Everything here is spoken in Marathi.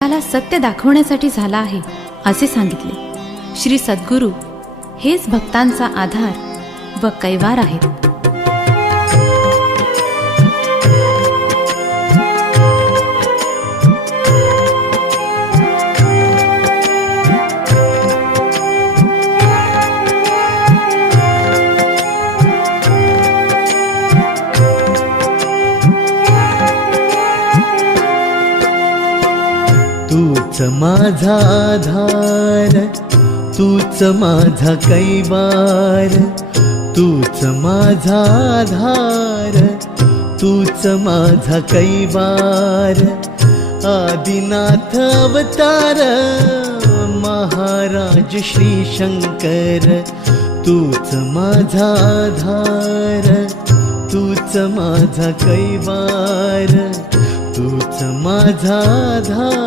त्याला सत्य दाखवण्यासाठी झाला आहे असे सांगितले। श्री सद्गुरू हेच भक्तांचा आधार व कैवार आहेत। तूच माझा आधार, तूच माझा कैवार, तूच माझा आधार, तूच माझा कैवार। आदिनाथ अवतार महाराज श्री शंकर, तूच माझा आधार, तूच माझा कैवार, तूच माझा आधार,